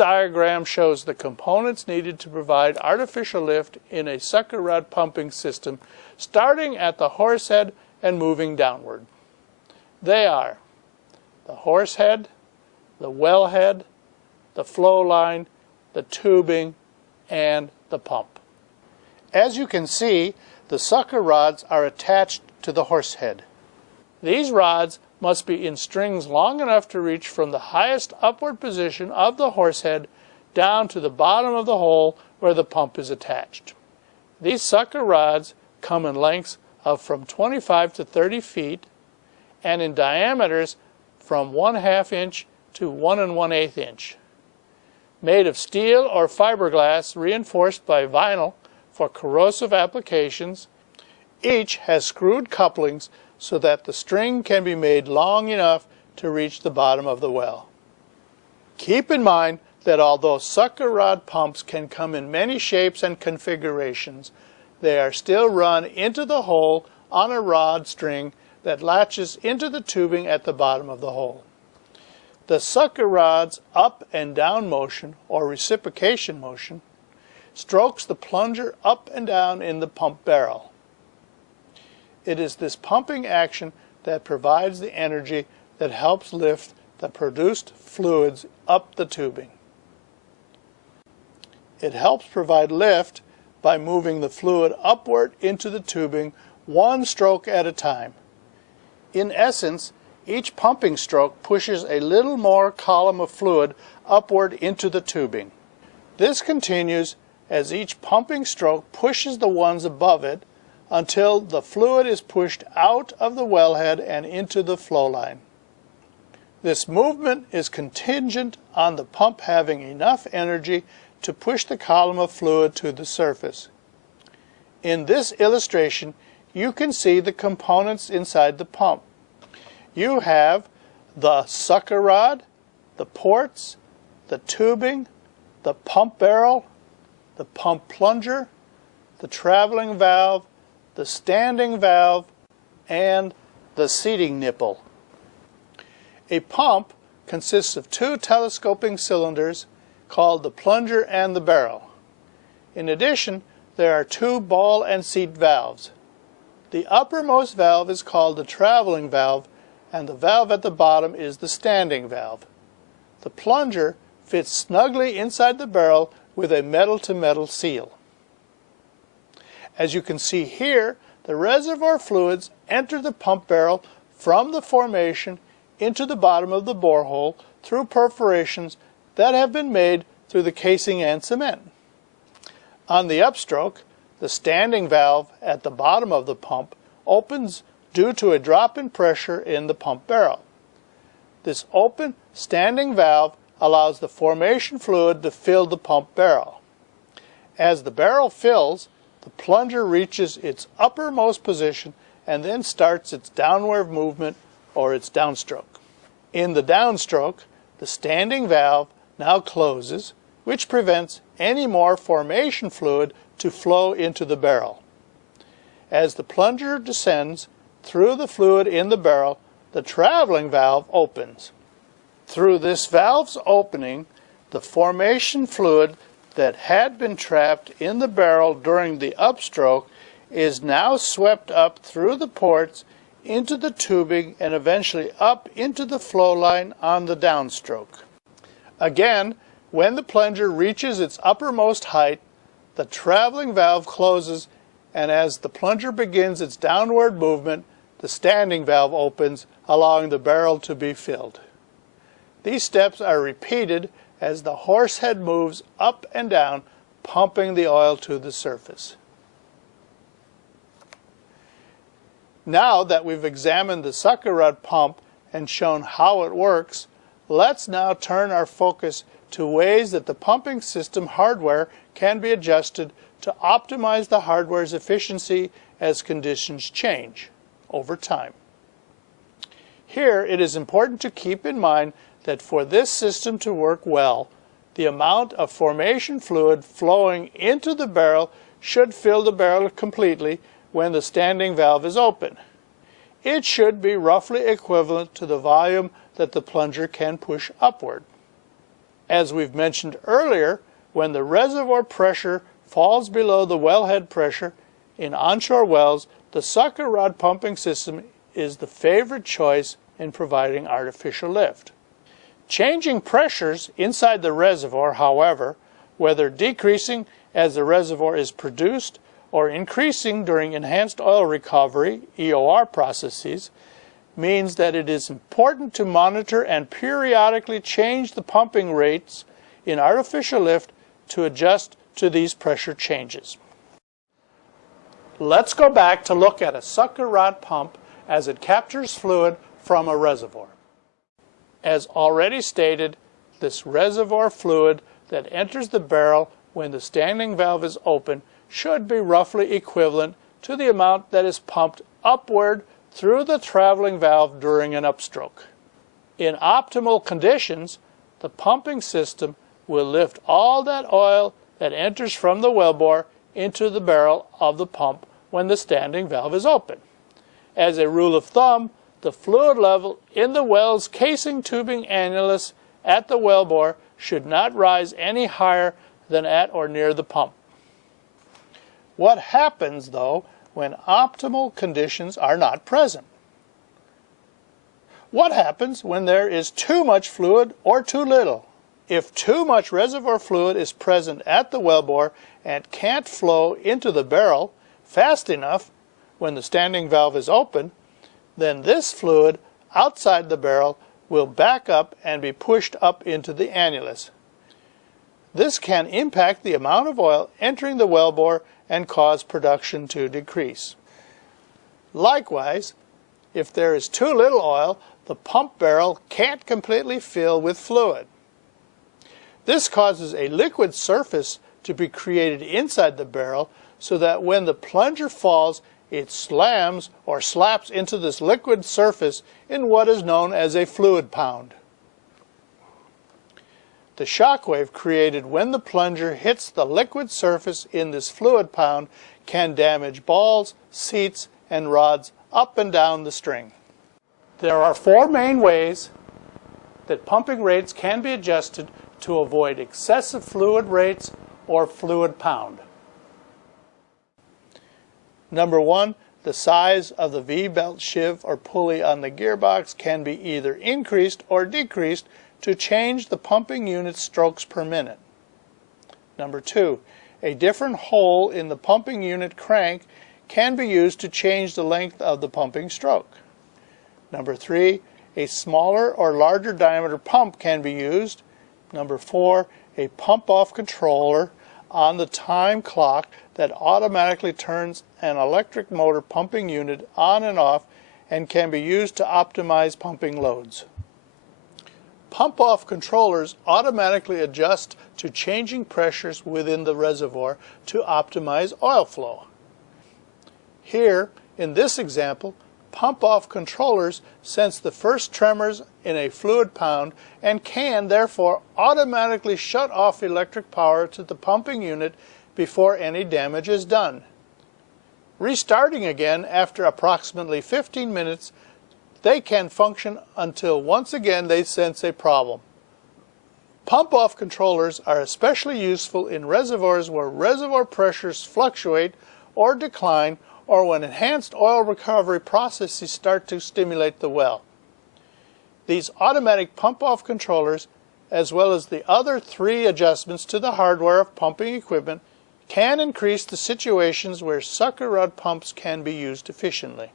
diagram shows the components needed to provide artificial lift in a sucker rod pumping system, starting at the horse head and moving downward. They are the horse head, the well head, the flow line, the tubing, and the pump. As you can see, the sucker rods are attached to the horse head. These rods must be in strings long enough to reach from the highest upward position of the horse head down to the bottom of the hole where the pump is attached. These sucker rods come in lengths of from 25 to 30 feet and in diameters from 1/2 inch to 1 1/8 inch. Made of steel or fiberglass reinforced by vinyl for corrosive applications, each has screwed couplings so that the string can be made long enough to reach the bottom of the well. Keep in mind that although sucker rod pumps can come in many shapes and configurations, they are still run into the hole on a rod string that latches into the tubing at the bottom of the hole. The sucker rod's up and down motion, or reciprocation motion, strokes the plunger up and down in the pump barrel. It is this pumping action that provides the energy that helps lift the produced fluids up the tubing. It helps provide lift by moving the fluid upward into the tubing one stroke at a time. In essence, each pumping stroke pushes a little more column of fluid upward into the tubing. This continues as each pumping stroke pushes the ones above it until the fluid is pushed out of the wellhead and into the flow line. This movement is contingent on the pump having enough energy to push the column of fluid to the surface. In this illustration, you can see the components inside the pump. You have the sucker rod, the ports, the tubing, the pump barrel, the pump plunger, the traveling valve, the standing valve, and the seating nipple. A pump consists of two telescoping cylinders called the plunger and the barrel. In addition, there are two ball and seat valves. The uppermost valve is called the traveling valve, and the valve at the bottom is the standing valve. The plunger fits snugly inside the barrel with a metal-to-metal seal. As you can see here, the reservoir fluids enter the pump barrel from the formation into the bottom of the borehole through perforations that have been made through the casing and cement. On the upstroke, the standing valve at the bottom of the pump opens due to a drop in pressure in the pump barrel. This open standing valve allows the formation fluid to fill the pump barrel. As the barrel fills, the plunger reaches its uppermost position and then starts its downward movement or its downstroke. In the downstroke, the standing valve now closes, which prevents any more formation fluid to flow into the barrel. As the plunger descends through the fluid in the barrel, the traveling valve opens. Through this valve's opening, the formation fluid that had been trapped in the barrel during the upstroke is now swept up through the ports into the tubing and eventually up into the flow line on the downstroke. Again, when the plunger reaches its uppermost height, the traveling valve closes, and as the plunger begins its downward movement, the standing valve opens, allowing the barrel to be filled. These steps are repeated as the horse head moves up and down, pumping the oil to the surface. Now that we've examined the sucker rod pump and shown how it works, let's now turn our focus to ways that the pumping system hardware can be adjusted to optimize the hardware's efficiency as conditions change over time. Here, it is important to keep in mind that for this system to work well, the amount of formation fluid flowing into the barrel should fill the barrel completely when the standing valve is open. It should be roughly equivalent to the volume that the plunger can push upward. As we've mentioned earlier, when the reservoir pressure falls below the wellhead pressure in onshore wells, the sucker rod pumping system is the favorite choice in providing artificial lift. Changing pressures inside the reservoir, however, whether decreasing as the reservoir is produced or increasing during enhanced oil recovery (EOR) processes, means that it is important to monitor and periodically change the pumping rates in artificial lift to adjust to these pressure changes. Let's go back to look at a sucker rod pump as it captures fluid from a reservoir. As already stated, this reservoir fluid that enters the barrel when the standing valve is open should be roughly equivalent to the amount that is pumped upward through the traveling valve during an upstroke. In optimal conditions, the pumping system will lift all that oil that enters from the wellbore into the barrel of the pump when the standing valve is open. As a rule of thumb, the fluid level in the well's casing tubing annulus at the wellbore should not rise any higher than at or near the pump. What happens, though, when optimal conditions are not present? What happens when there is too much fluid or too little? If too much reservoir fluid is present at the wellbore and can't flow into the barrel fast enough when the standing valve is open, then this fluid outside the barrel will back up and be pushed up into the annulus. This can impact the amount of oil entering the wellbore and cause production to decrease. Likewise, if there is too little oil, the pump barrel can't completely fill with fluid. This causes a liquid surface to be created inside the barrel so that when the plunger falls, it slams or slaps into this liquid surface in what is known as a fluid pound. The shock wave created when the plunger hits the liquid surface in this fluid pound can damage balls, seats, and rods up and down the string. There are four main ways that pumping rates can be adjusted to avoid excessive fluid rates or fluid pound. Number one, the size of the V-belt sheave or pulley on the gearbox can be either increased or decreased to change the pumping unit's strokes per minute. Number two, a different hole in the pumping unit crank can be used to change the length of the pumping stroke. Number three, a smaller or larger diameter pump can be used. Number four, a pump-off controller on the time clock that automatically turns an electric motor pumping unit on and off and can be used to optimize pumping loads. Pump-off controllers automatically adjust to changing pressures within the reservoir to optimize oil flow. Here, in this example, pump-off controllers sense the first tremors in a fluid pound and can, therefore, automatically shut off electric power to the pumping unit before any damage is done. Restarting again after approximately 15 minutes, they can function until once again they sense a problem. Pump-off controllers are especially useful in reservoirs where reservoir pressures fluctuate or decline, or when enhanced oil recovery processes start to stimulate the well. These automatic pump-off controllers, as well as the other three adjustments to the hardware of pumping equipment, can increase the situations where sucker rod pumps can be used efficiently.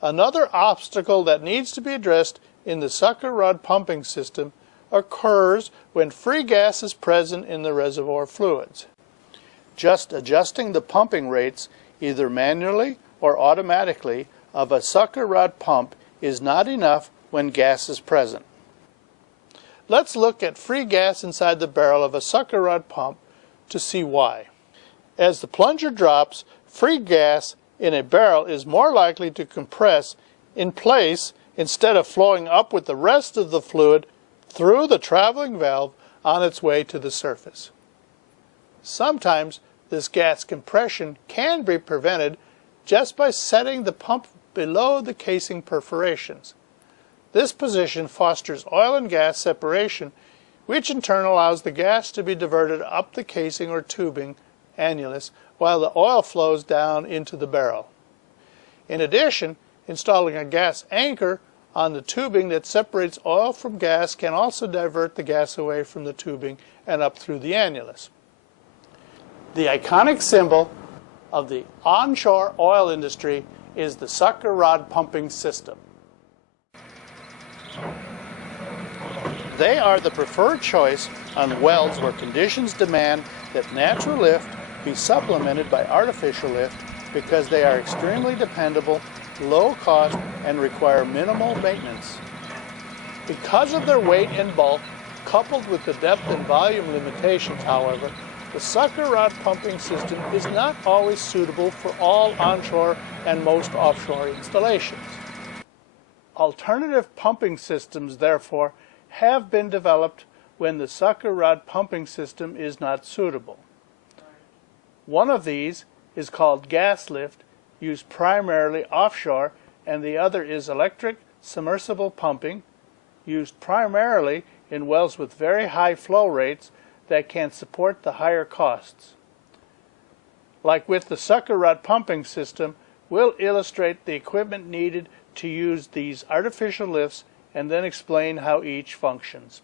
Another obstacle that needs to be addressed in the sucker rod pumping system occurs when free gas is present in the reservoir fluids. Just adjusting the pumping rates, either manually or automatically, of a sucker rod pump is not enough when gas is present. Let's look at free gas inside the barrel of a sucker rod pump to see why. As the plunger drops, free gas in a barrel is more likely to compress in place instead of flowing up with the rest of the fluid through the traveling valve on its way to the surface. Sometimes this gas compression can be prevented just by setting the pump below the casing perforations. This position fosters oil and gas separation which in turn allows the gas to be diverted up the casing or tubing annulus while the oil flows down into the barrel. In addition, installing a gas anchor on the tubing that separates oil from gas can also divert the gas away from the tubing and up through the annulus. The iconic symbol of the onshore oil industry is the sucker rod pumping system. They are the preferred choice on wells where conditions demand that natural lift be supplemented by artificial lift because they are extremely dependable, low cost, and require minimal maintenance. Because of their weight and bulk, coupled with the depth and volume limitations, however, the sucker rod pumping system is not always suitable for all onshore and most offshore installations. Alternative pumping systems, therefore, have been developed when the sucker rod pumping system is not suitable. One of these is called gas lift, used primarily offshore, and the other is electric submersible pumping, used primarily in wells with very high flow rates that can support the higher costs. Like with the sucker rod pumping system, we'll illustrate the equipment needed to use these artificial lifts and then explain how each functions.